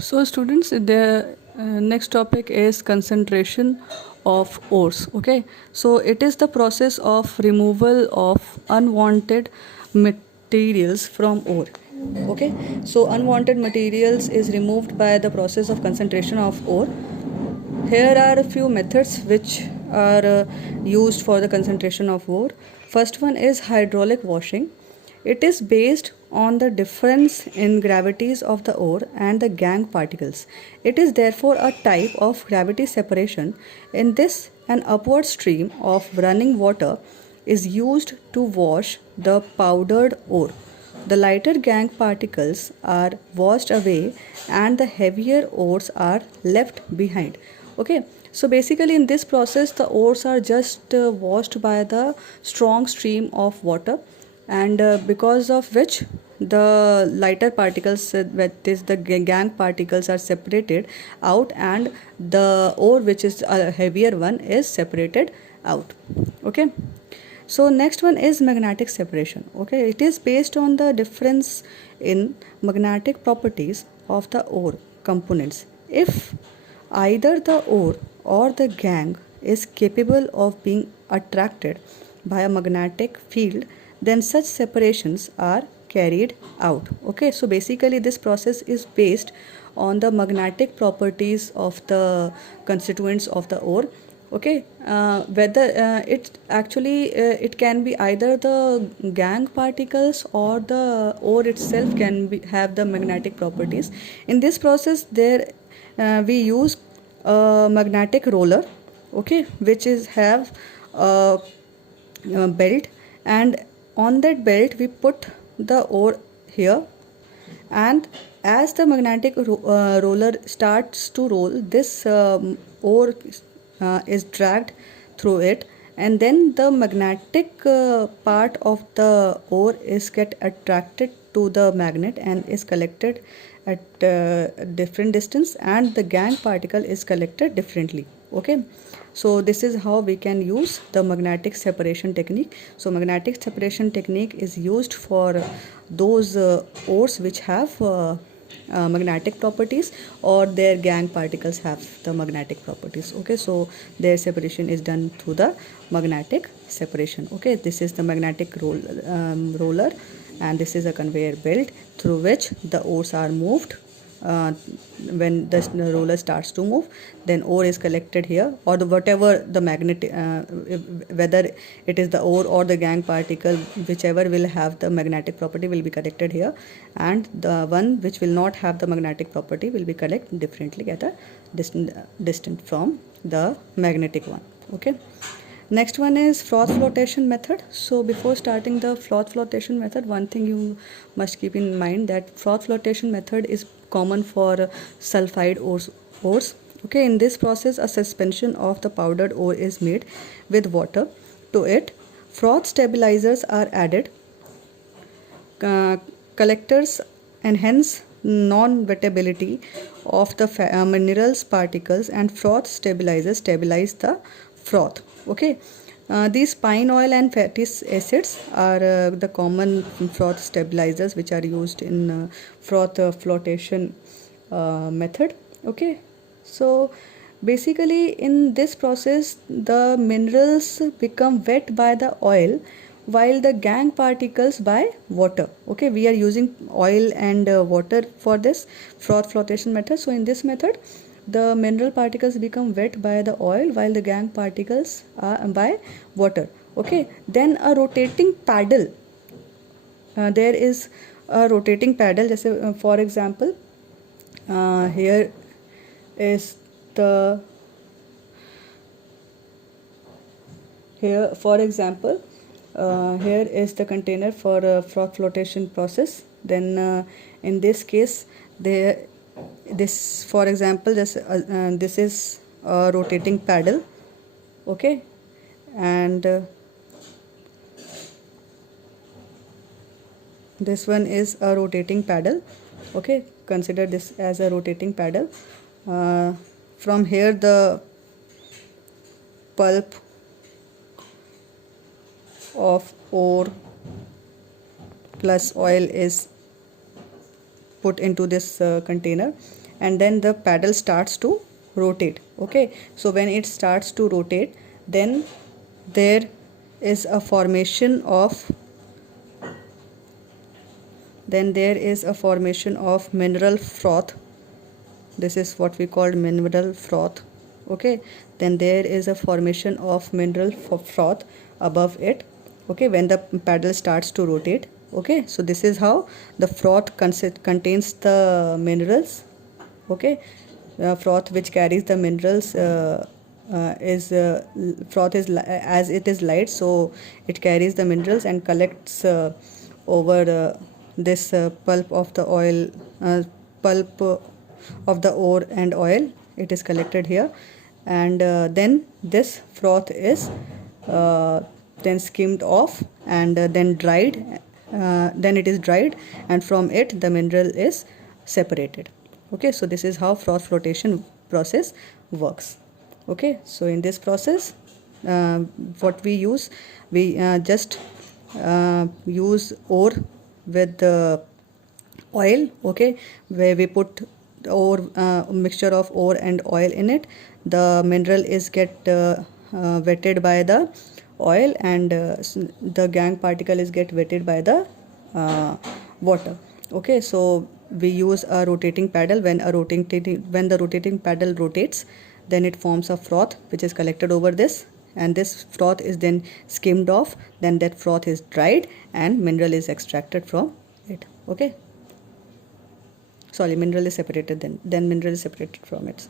So students, the next topic is concentration of ores. Okay, so it is the process of removal of unwanted materials from ore. Okay, so unwanted materials is removed by the process of concentration of ore. Here are a few methods which are used for the concentration of ore. First one is hydraulic washing. It is based on the difference in gravities of the ore and the gangue particles. It is therefore a type of gravity separation. In this, an upward stream of running water is used to wash the powdered ore. The lighter gangue particles are washed away and the heavier ores are left behind. Okay, so basically in this process the ores are just washed by the strong stream of water, and because of which the lighter particles, that is the gangue particles, are separated out, and the ore which is a heavier one is separated out. Okay, so next one is magnetic separation. Okay, it is based on the difference in magnetic properties of the ore components. If either the ore or the gangue is capable of being attracted by a magnetic field, then such separations are carried out. Okay, so basically this process is based on the magnetic properties of the constituents of the ore. Okay, whether it actually it can be either the gangue particles or the ore itself can have the magnetic properties. In this process there we use a magnetic roller, okay, which is have a belt, and on that belt we put the ore here, and as the magnetic roller starts to roll, this ore is dragged through it, and then the magnetic part of the ore is get attracted to the magnet and is collected at different distance, and the gangue particle is collected differently. Okay, so this is how we can use the magnetic separation technique. So magnetic separation technique is used for those ores which have magnetic properties, or their gangue particles have the magnetic properties. Okay, so their separation is done through the magnetic separation. Okay, this is the magnetic roller, and this is a conveyor belt through which the ores are moved. When the roller starts to move, then ore is collected here, or the whatever the magnet, whether it is the ore or the gangue particle, whichever will have the magnetic property will be collected here, and the one which will not have the magnetic property will be collected differently at a distant from the magnetic one. Okay, next one is froth flotation method. So before starting the froth flotation method, one thing you must keep in mind, that froth flotation method is common for sulfide ores. Okay, in this process a suspension of the powdered ore is made with water. To it, froth stabilizers are added, collectors enhance non-wettability of the minerals particles, and froth stabilizers stabilize the froth. Okay, these pine oil and fatty acids are the common froth stabilizers which are used in froth flotation method. Okay, so basically in this process the minerals become wet by the oil, while the gangue particles by water. Okay, we are using oil and water for this froth flotation method. So in this method the mineral particles become wet by the oil, while the gangue particles are by water. Okay, then a rotating paddle, there is a rotating paddle, just for example, here is the here for example here is the container for froth flotation process. Then in this case this, for example, this is a rotating paddle. Okay, and this one is a rotating paddle. Okay, consider this as a rotating paddle. From here the pulp of ore plus oil is put into this container, and then the paddle starts to rotate. Okay, so when it starts to rotate, then there is a formation of mineral froth. This is what we call mineral froth. Okay, then there is a formation of mineral froth above it. Okay, when the paddle starts to rotate. Okay, so this is how the froth contains the minerals. Okay, froth which carries the minerals is froth is as it is light, so it carries the minerals and collects over this pulp of the oil, pulp of the ore and oil. It is collected here, and then this froth is then skimmed off and then dried. Then it is dried, and from it the mineral is separated. Okay, so this is how froth flotation process works. Okay, so in this process, what we use, we just use ore with the oil. Okay, where we put ore, mixture of ore and oil in it. The mineral is get wetted by the oil, and the gangue particle is get wetted by the water. Okay, so we use a rotating paddle. When the rotating paddle rotates, then it forms a froth which is collected over this, and this froth is then skimmed off. Then that froth is dried and mineral is extracted from it. Okay, sorry, mineral is separated, then mineral is separated from it.